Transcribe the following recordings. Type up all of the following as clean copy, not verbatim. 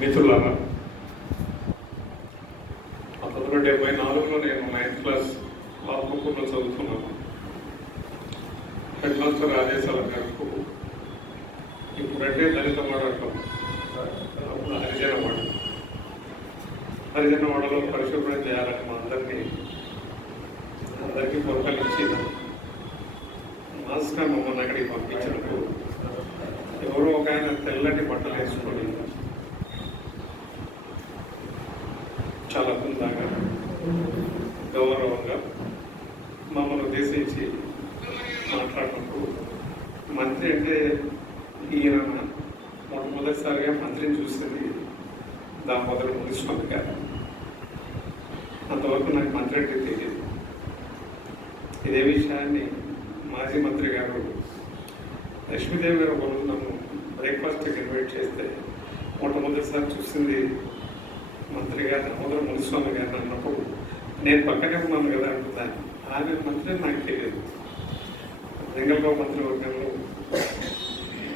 మిత్రులారా, 1974లో నేను 9th class ఆత్మకూరులో చదువుతున్నాను. హెడ్ మాస్టర్ ఆదేశాల మేరకు ఇప్పుడంటే దళిత వాడటం, అప్పుడు హరిజన వాడలో పరిశుభ్రం చేయాలని మా అందరికీ పొరకలించి మాస్గా మమ్మల్ని అక్కడికి పంపించినప్పుడు ఎవరో ఒక ఆయన తెల్లటి బట్టలు వేసుకొని చాలా హుందాగా గౌరవంగా మమ్మల్ని ఉద్దేశించి మాట్లాడినప్పుడు మంత్రి అంటే ఈయన మొట్టమొదటిసారిగా మంత్రిని చూసింది దామోదర మునిస్వామి గారు. అంతవరకు నాకు మంత్రి అంటే తెలియదు. ఇదే విషయాన్ని మాజీ మంత్రి గారు లక్ష్మీదేవి గారు ఒకరు నన్ను బ్రేక్ఫాస్ట్కి ఇన్వైట్ చేస్తే మొట్టమొదటిసారి చూసింది మంత్రి గారు దామోదర మునిస్వామి గారిని అన్నప్పుడు నేను పక్కనే ఉన్నాను కదా అంటున్నాను. ఆయన మంత్రి నాకు తెలియదు. వెంగళరావు మంత్రివర్గంలో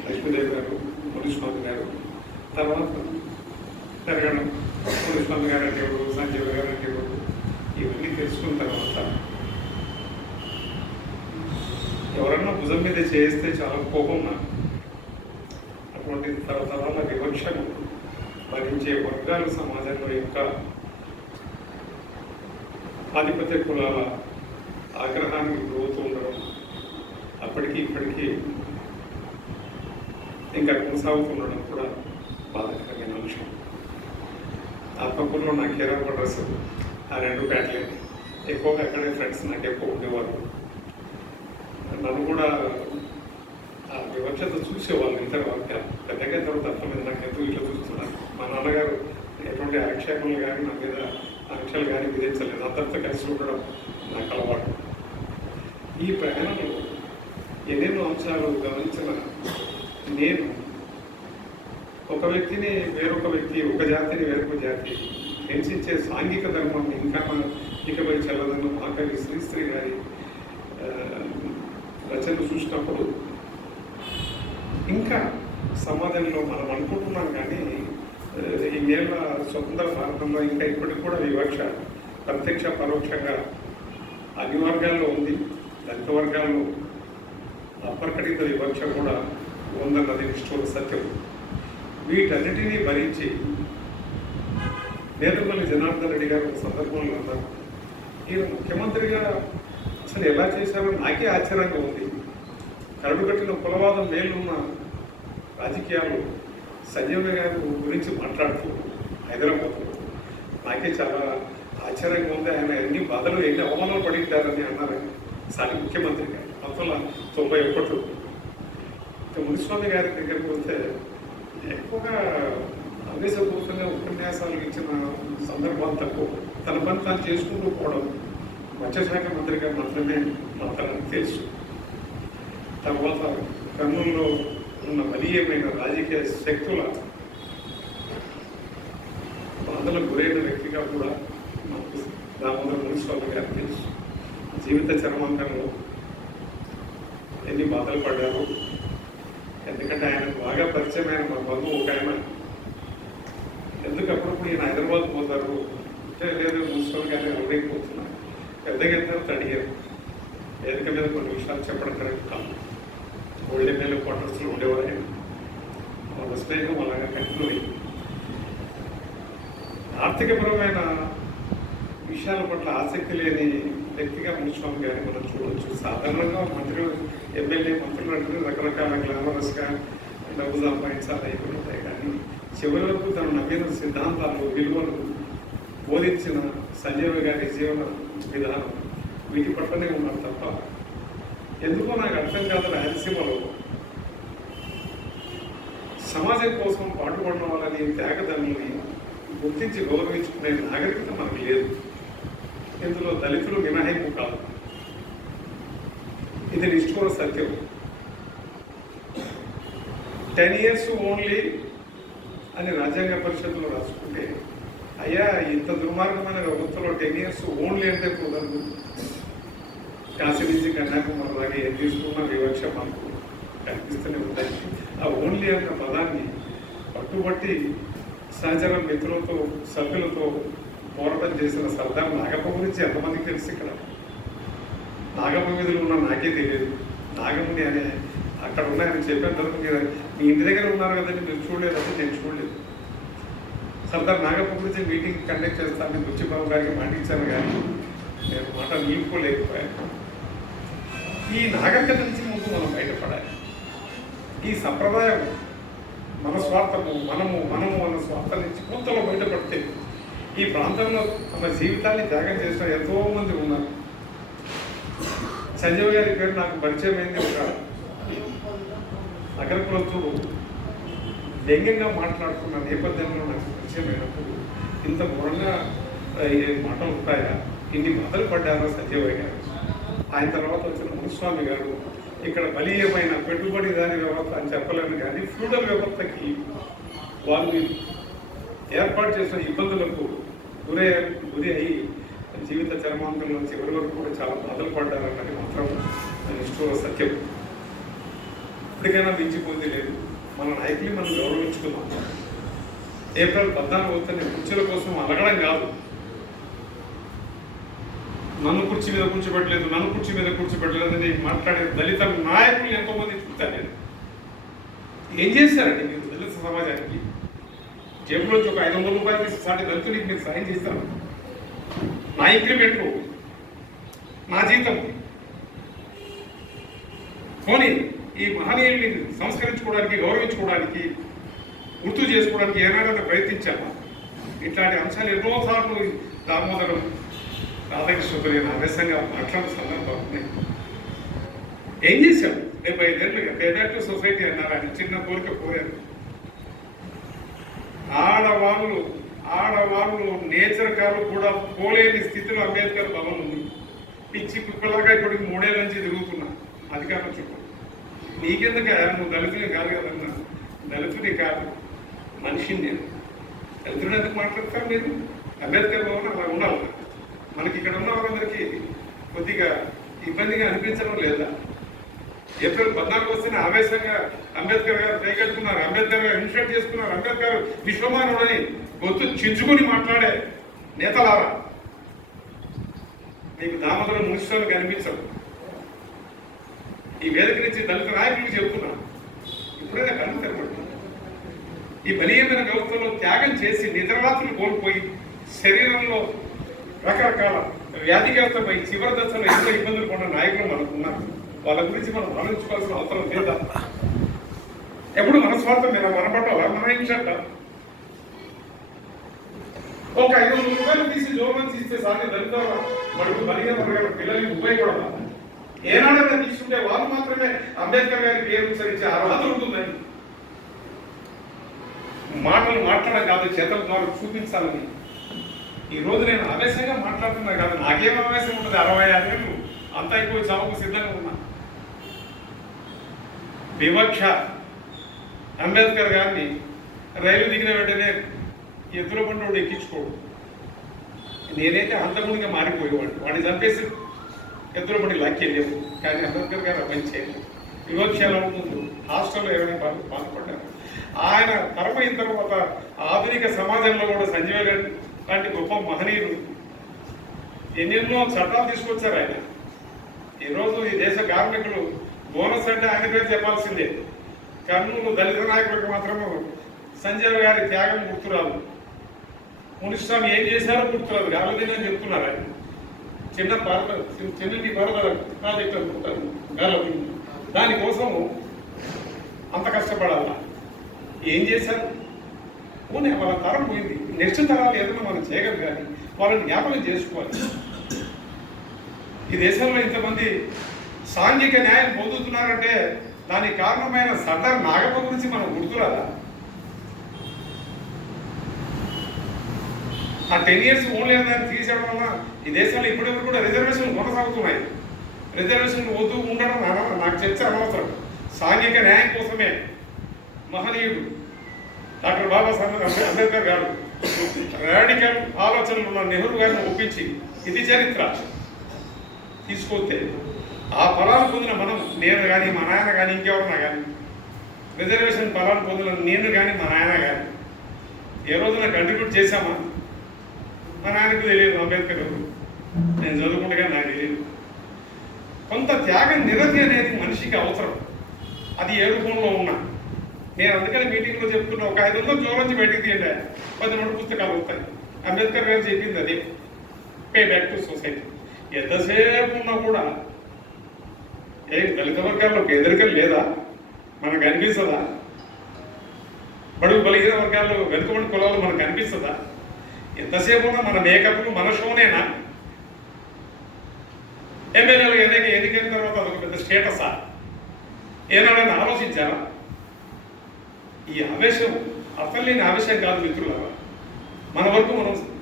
లక్ష్మీదేవి గారు, మునిస్వామి గారు, తర్వాత పెరగడం, మునిస్వామి గారు అంటే ఎవరు, సంజీవ్ గారు అంటే ఎవరు, ఇవన్నీ తెలుసుకున్న తర్వాత ఎవరన్నా భుజం మీద చేస్తే చాలా కోపం నాకు. అటువంటి తరతరాల వివక్షను భరించే వర్గాలు సమాజంలో ఇంకా ఆధిపత్య కులాల ఆగ్రహానికి గురవుతూ ఉండడం అప్పటికి ఇప్పటికీ ఇంకా కొనసాగుతుండడం కూడా బాధాకరమైన అంశం. ఆత్మకూరులో నాకు హీరాప డ్రెస్ ఆ 2 ప్యాట్లే ఎక్కువగా అక్కడే ఫ్రెండ్స్ నాకు ఎక్కువ ఉండేవారు. నన్ను కూడా ఆ వివక్షత చూసేవాళ్ళు. ఇంత పెద్దగా తర్వాత అర్థమైంది నాకు ఎందుకు ఇట్లా చూస్తున్నారు. మా నాన్నగారు ఎటువంటి ఆక్షేపణలు కానీ నా మీద ఆంక్షలు కానీ విధించలేదు. అందరితో కలిసి ఉండడం నాకు అలవాటు. ఈ ప్రయాణంలో ఎన్నెన్నో అంశాలు గమనించిన నేను ఒక వ్యక్తిని వేరొక వ్యక్తి, ఒక జాతిని వేరొక జాతి హింసించే సాంఘిక ధర్మాన్ని ఇంకా ఇకపై చెల్లదన్న మహాకవి శ్రీశ్రీ గారి రచనలు చూసినప్పుడు ఇంకా సమాజంలో మనం అనుకుంటున్నాం కానీ ఈ నేల స్వతంత్ర భారతంలో ఇంకా ఇప్పటికి కూడా వివక్ష ప్రత్యక్ష పరోక్షంగా అన్ని వర్గాల్లో ఉంది. దళిత వర్గాల్లో అప్రకటిత వివక్ష కూడా ఉందన్నది నిష్ఠూర సత్యం. వీటన్నిటినీ భరించి నేదుపల్లి జనార్దన్ రెడ్డి గారు ఒక సందర్భంలో అన్నారు, ఈయన ముఖ్యమంత్రిగా అసలు ఎలా చేశారో నాకే ఆశ్చర్యంగా ఉంది. కరడుగట్టిన కులవాదం మేలున్న రాజకీయాలు సంజీవ్ గారి గురించి మాట్లాడుతూ హైదరాబాద్లో నాకే చాలా ఆశ్చర్యంగా ఉంది. ఆయన ఎన్ని బాధలు, ఎన్ని అవమానాలు పడింటారని అన్నారు సాటి ముఖ్యమంత్రి గారు 1991. మునిస్వామి గారి దగ్గరికి వస్తే ఎక్కువగా ఆవేశపూర్వకంగా ఉపన్యాసాలు ఇచ్చిన సందర్భాలు తక్కువ. తన పని తాను చేసుకుంటూ పోవడం మత్స్యశాఖ మంత్రిగా మాత్రమే మాత్రానికి తెలుసు. తర్వాత కర్నూలులో ఉన్న బలీయమైన రాజకీయ శక్తుల బాధలకు గురైన వ్యక్తిగా కూడా మాకు దామోదర మునిస్వామి గారు తెలుసు. జీవిత చరమాంకంలో ఎన్ని బాధలు పడ్డారు. ఎందుకంటే ఆయనకు బాగా పరిచయమైన మా బంధువు ఒక ఆయన ఎందుకు అప్పుడప్పుడు ఈయన హైదరాబాద్ పోతారు అంటే లేదు మున్సిపల్ గారిని అడిగిపోతున్నారు. పెద్దగా ఎంత అడిగారు. వేదిక మీద కొన్ని విషయాలు చెప్పడం కరెక్ట్ కాదు. ఓల్డ్ ఎమ్మెల్యే క్వార్టర్స్లో ఉండేవారు ఆయన. వాళ్ళ స్నేహం అలాగా కంటిన్యూ అయింది. ఆర్థికపరమైన విషయాల పట్ల ఆసక్తి లేని వ్యక్తిగా మునిస్వామి గారిని మనం చూడవచ్చు. సాధారణంగా ఎమ్మెల్యే మంత్రులు అంటే రకరకాల గ్లామరస్గా డబ్బు సంపాదించాలి అయిపోయి ఉంటాయి. కానీ చివరి వరకు తను నమ్మిన సిద్ధాంతాలు, విలువలు బోధించిన సంజీవ్ గారి జీవన విధానం వీటి పట్లనే ఉన్నారు తప్ప ఎందుకో నాకు అర్థం కాదు. రాయలసీమలో సమాజం కోసం పాటుపడిన వాళ్ళని, త్యాగదనుల్ని గుర్తించి గౌరవించుకునే నాగరికత మనకు లేదు. ఇందులో దళితులు మినహాయింపు కాదు. ఇది నిష్ఠూర సత్యం. 10 years ఓన్లీ అని రాజ్యాంగ పరిషత్తులో రాసుకుంటే, అయ్యా ఇంత దుర్మార్గమైన వ్యవస్థలో 10 years ఓన్లీ అంటే కుదరదు. కాశీ నుంచి కన్యాకుమారి లాగా ఏం తీసుకున్నా వివక్ష మనకు కనిపిస్తూనే ఉంటాయి. ఆ ఓన్లీ అన్న పదాన్ని పట్టుబట్టి సహచర మిత్రులతో సభ్యులతో పోరాటం చేసిన సర్దార్ నాగప్ప గురించి ఎంతమందికి తెలుసు? ఇక్కడ నాగప్ప మీదలో ఉన్న నాకే తెలియదు. నాగముని అనే అక్కడ ఉన్నాయని చెప్పాను తర్వాత మీ ఇంటి దగ్గర ఉన్నారు కదండి, మీరు చూడలేదంటే నేను చూడలేదు. సర్దార్ నాగప్ప గురించి మీటింగ్ కండక్ట్ చేస్తానని బుచ్చిబాబు గారికి మాటించాను, కానీ నేను మాట నిలుపుకోలేకపోయాను. ఈ నాగరికత నుంచి ముందు మనం బయటపడాలి. ఈ సంప్రదాయం మన స్వార్థము మనము మన స్వార్థం నుంచి కొంతలో బయటపడితే ఈ ప్రాంతంలో తమ జీవితాన్ని త్యాగం చేసిన ఎంతోమంది ఉన్నారు. సంజయ్ గారి పేరు నాకు పరిచయం అయింది. ఒక నగర కులస్తుడు వ్యంగ్యంగా మాట్లాడుతున్న నేపథ్యంలో నాకు పరిచయం అయినప్పుడు ఇంత ఘోరంగా మాటలు ఉంటాయా, ఇన్ని బాధలు పడ్డారో సంజయ్ గారు. ఆయన తర్వాత వచ్చిన మునుస్వామి గారు ఇక్కడ బలీయమైన పెట్టుబడిదారి వ్యవస్థ అని చెప్పలేను, కానీ ఫ్యూడల్ వ్యవస్థకి వాళ్ళు ఏర్పాటు చేసిన ఇబ్బందులకు గురి అయ్యి జీవిత చర్మాంతంలో చివరి వరకు కూడా చాలా బాధలు పడ్డారన్నది మాత్రం నిష్ఠూర సత్యం. ఇప్పటికైనా మించిపోయింది లేదు. మన నాయకుల్ని మనం గౌరవించుకున్నాం. ఏప్రిల్ 14 అవుతున్న కుర్చీల కోసం అలగడం కాదు. నన్ను కుర్చీ మీద కూర్చోబెట్టలేదని మాట్లాడే దళిత నాయకులు ఎంతోమంది చూస్తాను నేను. ఏం చేశారండి మీరు దళిత సమాజానికి? జేబులోంచి ఒక 500 రూపాయలు తీసి సాటి దళితుడికి మీరు సాయం చేస్తారు. నా ఇంక్రిమెంట్లు, నా జీతం పోనీ ఈ మహనీయుల్ని సంస్కరించుకోవడానికి, గౌరవించుకోవడానికి, గుర్తు చేసుకోవడానికి ఏనాడైనా ప్రయత్నించామా? ఇట్లాంటి అంశాలు ఎన్నోసార్లు దామోదరం రాధాకృష్ణతో నేను ఆవేశంగా మాట్లాడిన సందర్భాలు ఉన్నాయి. ఏం చేశాను? 75 ఏళ్ళుగా పేదట్టు సొసైటీ అన్నారు. ఆయన చిన్న కోరిక కోరారు. ఆడవాళ్ళు నేచర్ కాలు కూడా పోలేని స్థితిలో అంబేద్కర్ భవన్ ఉంది. పిచ్చి కుక్కలాగా ఇప్పటికి 3 ఏళ్ళ నుంచి తిరుగుతున్నా అధికారం చుట్టూ. నీకెందుకు నువ్వు దళితుని కాదు కదన్నా? దళితుడి కాదు, మనిషిని నేను. దళితుడు ఎందుకు మాట్లాడతారు మీరు? అంబేద్కర్ భవన్ అలా ఉండాలి. మనకి ఇక్కడ ఉన్న వాళ్ళందరికీ కొద్దిగా ఇబ్బందిగా అనిపించడం లేదా? ఏప్రిల్ 14 వస్తేనే ఆవేశంగా అంబేద్కర్ గారు కైకట్టుకున్నారు, అంబేద్కర్ గారు ఇనిషియేట్ చేసుకున్నారు, అంబేద్కర్ విశ్వమానవుడని గొంతు చించుకొని మాట్లాడే నేతలారా మీకు దామోదరం మున్సిపల్ కనిపించదు. ఈ వేదిక నుంచి దళిత నాయకులకు చెబుతున్నాను, ఇప్పుడైనా కళ్ళు తెరపడుతుంది. ఈ బలీయమైన వ్యవస్థలో త్యాగం చేసి నిద్రరాత్రులు కోల్పోయి శరీరంలో రకరకాల వ్యాధిగ్రస్తమై చివరి దశలో ఎన్నో ఇబ్బందులు పడిన నాయకులు మనకున్నారు. వాళ్ళ గురించి మనం ఆలోచించుకోవాల్సిన అవసరం లేదా? ఎప్పుడు మన స్వార్థం మీద మనపట్టాలా? మన ఇంచట ఒక 500 రూపాయలు తీసి జోబులను తీస్తే సాధ్యం దళిత మనకు బలిగా వర్గాల పిల్లలకి ఉపయోగపడాలి. ఏనాడైనా తీసుకుంటే వాళ్ళు మాత్రమే అంబేద్కర్ గారి పేరు ఉచ్చరించే అర్హత ఉంటుందని. మాటలు మాట్లాడడం కాదు, చేతల ద్వారా చూపించాలని. ఈ రోజు నేను ఆవేశంగా మాట్లాడుతున్నా కాదు, నాకేం ఆవేశం ఉంటుంది? 65 ఏళ్ళు అంత ఎక్కువ చావుకు సిద్ధంగా ఉన్నా. వివక్ష అంబేద్కర్ గారిని రైలు దిగిన వెంటనే ఎత్తుల బండి ఎక్కించుకోడు. నేనైతే హంతకుడిగా మారిపోయేవాడు. వాడిని చంపేసి ఎత్తుల బండి లాక్కెళ్ళేవు. కానీ అంబేద్కర్ గారు పని చేయలేదు. వివక్ష ఎలా ఉంటుందో హాస్టల్లో ఎవరైనా బాధపడ్డారు. ఆయన తరమైన తర్వాత ఆధునిక సమాజంలో కూడా సంజయ్ గారు లాంటి గొప్ప మహనీయులు ఎన్నెన్నో చట్టాలు తీసుకొచ్చారు ఆయన. ఈరోజు ఈ దేశ కార్మికులు బోనస్ అంటే ఆయన పేరు చెప్పాల్సిందే. కర్నూలు దళిత నాయకులకు మాత్రము సంజయ్ గారి త్యాగం గుర్తురాదు. మునిస్వామి ఏం చేశారో గుర్తురాదు. గాలదీనని చెప్తున్నారు ఆయన. చిన్నటి భారత ప్రాజెక్టు అనుకుంటారు గాలదీ. దానికోసము అంత కష్టపడాలా? ఏం చేశారు? పోనీ వాళ్ళ తరం పోయింది. నెక్స్ట్ తరాలు ఏదైనా మనం చేయగలం, కానీ వాళ్ళని జ్ఞాపకం చేసుకోవాలి. ఈ దేశంలో ఇంతమంది సాంఘిక న్యాయం పొందుతున్నారంటే దానికి కారణమైన సర్దార్ నాగప్ప గురించి మనం గుర్తురాదా? ఆ 10 years ఓన్లీ దాన్ని తీసేయడం వల్ల ఈ దేశంలో ఇప్పటివరకు కూడా రిజర్వేషన్లు కొనసాగుతున్నాయి. రిజర్వేషన్లు వద్దు ఉండడం నాకు చర్చ అనవసరం. సాంఘిక న్యాయం కోసమే మహనీయుడు డాక్టర్ బాబాసాహెబ్ అంబేద్కర్ గారు రాడికల్ ఆలోచనలు ఉన్న నెహ్రూ గారిని ఒప్పించి ఇది చరిత్ర తీసుకొస్తే ఆ ఫలాలు పొందిన మనం, నేను కానీ మా నాయన కానీ ఇంకెవరన్నా కానీ, రిజర్వేషన్ ఫలాలు పొందిన నేను కానీ మా నాయన కానీ ఏ రోజున కంట్రిబ్యూట్ చేశామా? మా నాన్నకు తెలియదు అంబేద్కర్ ఎవరు, నేను చదువుకుంటగా నాకు తెలియదు. కొంత త్యాగ నిరతి అనేది మనిషికి అవసరం, అది ఏ రూపంలో ఉన్నా. నేను అందుకని మీటింగ్లో చెప్తున్నా, ఒక 500 జోలోంచి బయటికి తీయండి, 10 పుస్తకాలు వస్తాయి. అంబేద్కర్ గారు చెప్పింది అదే, పే బ్యాక్ టు సొసైటీ. ఎంతసేపు ఉన్నా కూడా దళిత వర్గాల్లో పేదరికం లేదా? మనకు అనిపిస్తుందా? బడుగు బలిగిన వర్గాల్లో వెనుకబడి కులాలు మనకు అనిపిస్తుందా? ఎంతసేపు ఉన్నా మన మేకప్లు మన షోనేనా? ఎమ్మెల్యేలు ఎన్నికైన తర్వాత అదొక పెద్ద స్టేటసా? ఏనాడని ఆలోచించారా? ఈ ఆవేశం అర్థం లేని ఆవేశం కాదు మిత్రులారా. మన వరకు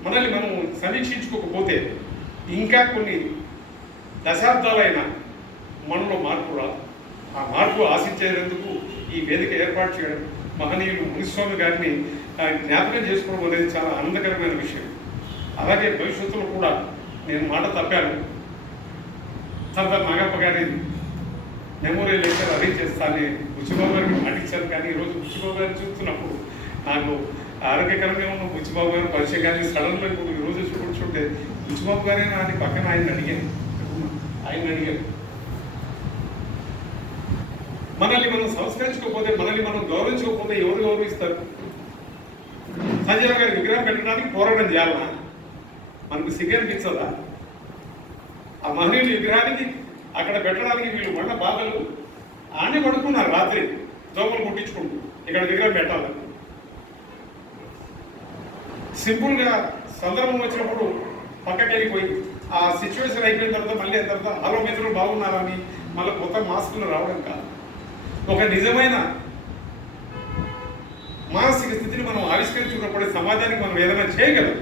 మనల్ని మనం సమీక్షించుకోకపోతే ఇంకా కొన్ని దశాబ్దాలైన మనలో మార్పు రాదు. ఆ మార్పు ఆశించేందుకు ఈ వేదిక ఏర్పాటు చేయడం, మహనీయులు మునిస్వామి గారిని జ్ఞాపకం చేసుకోవడం అనేది చాలా ఆనందకరమైన విషయం. అలాగే భవిష్యత్తులో కూడా నేను మాట తప్పాను, సర్దార్ నాగప్ప గారి మెమోరియల్ లెక్చర్ అరేంజ్ చేస్తానని బుచ్చిబాబు గారికి మాటించాను. కానీ ఈరోజు బుచ్చిబాబు గారిని చూస్తున్నప్పుడు నాకు ఆరోగ్యకరంగా ఉన్న బుచ్చిబాబు గారు పరిచయం, కానీ సడన్గా ఇప్పుడు ఈరోజు కూర్చుంటే బుచ్చిబాబు గారే నాని పక్కన ఆయన అడిగాను. మనల్ని మనం సంస్కరించుకోకపోతే, మనల్ని మనం గౌరవించకపోతే ఎవరు గౌరవిస్తారు? సంజయ్ గారి విగ్రహం పెట్టడానికి పోరాటం చేయాలన్నా? మనకు సిగ్గు అనిపించదా? ఆ మహనీయుల విగ్రహానికి అక్కడ పెట్టడానికి వీళ్ళు పడ్డ బాధలు ఆనే పడుకున్నారు. రాత్రి దోమలు కుట్టించుకుంటూ ఇక్కడ విగ్రహం పెట్టాలని. సింపుల్గా సందర్భం వచ్చినప్పుడు పక్కకి వెళ్ళిపోయి ఆ సిచ్యువేషన్ అయిపోయిన తర్వాత మళ్ళీ తర్వాత హలో మిత్రులు బాగున్నారని మళ్ళీ కొత్త మాస్కులు రావడం కాదు. ఒక నిజమైన మానసిక స్థితిని మనం ఆవిష్కరించుకున్నప్పుడే సమాజానికి మనం ఏదైనా చేయగలం.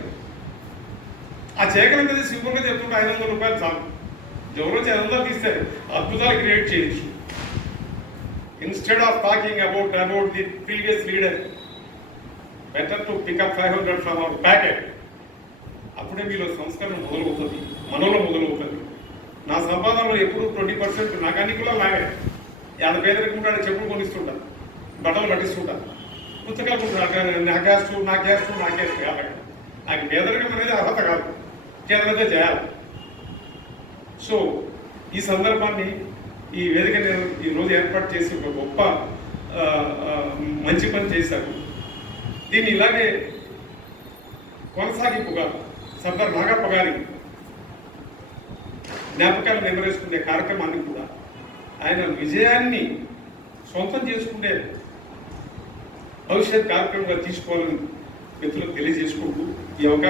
ఆ చేయగలిగితే సింపుల్గా చెప్తుంటే 500 రూపాయలు చాలు. ఎవరో 500 తీస్తే అద్భుతాలు క్రియేట్ చేయొచ్చు. Instead of talking about the previous leader, better to pick up 500 from our packet. అప్పుడే మీలో సంస్కరణ మొదలవుతుంది, మనలో మొదలవుతుంది. నా సంపాదనలో ఎప్పుడు 20% నాకు అన్ని కూడా లాగే. 50 పేదరికం ఉంటాడు, చెప్పులు కొనిస్తుంటా, బట్టలు పట్టిస్తుంటా, పుస్తకాలు కొంటున్నా. నా క్యాస్ట్ కాబట్టి నాకు పేదరికం అనేది అర్హత కాదు, చేతనైతే చేయాలి. సో ఈ సందర్భాన్ని, ఈ వేదిక నేను ఈరోజు ఏర్పాటు చేసి ఒక గొప్ప మంచి పని చేశారు. దీన్ని ఇలాగే కొనసాగింపుగా సర్దార్ నాగప్ప గారి జ్ఞాపకాలు నెమరేసుకునే కార్యక్రమాన్ని కూడా, ఆయన విజయాన్ని సొంతం చేసుకునే భవిష్యత్ కార్యక్రమంగా తీసుకోవాలని మిత్రులకు తెలియజేసుకుంటూ ఈ అవకాశం